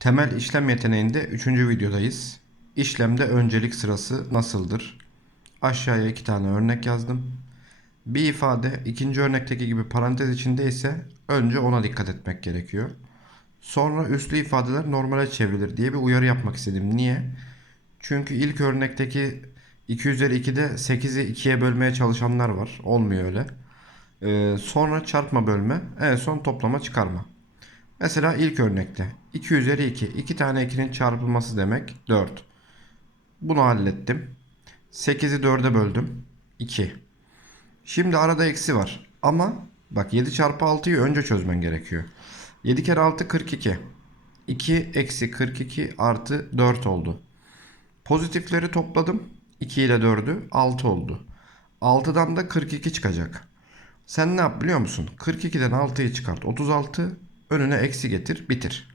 Temel işlem yeteneğinde 3. videodayız. İşlemde öncelik sırası nasıldır? Aşağıya iki tane örnek yazdım. Bir ifade ikinci örnekteki gibi parantez içinde ise önce ona dikkat etmek gerekiyor. Sonra üslü ifadeler normale çevrilir diye bir uyarı yapmak istedim. Niye? Çünkü ilk örnekteki 2 üzeri 2'de 8'i 2'ye bölmeye çalışanlar var. Olmuyor öyle. Ee, sonra çarpma bölme, en son toplama çıkarma. Mesela ilk örnekte 2 üzeri 2. 2 tane 2'nin çarpılması demek 4. Bunu hallettim. 8'i 4'e böldüm. 2. Şimdi arada eksi var. Ama bak 7 çarpı 6'yı önce çözmen gerekiyor. 7 kere 6 42. 2 eksi 42 artı 4 oldu. Pozitifleri topladım. 2 ile 4'ü 6 oldu. 6'dan da 42 çıkacak. Sen ne yap biliyor musun? 42'den 6'yı çıkart. 36 önüne eksi getir bitir.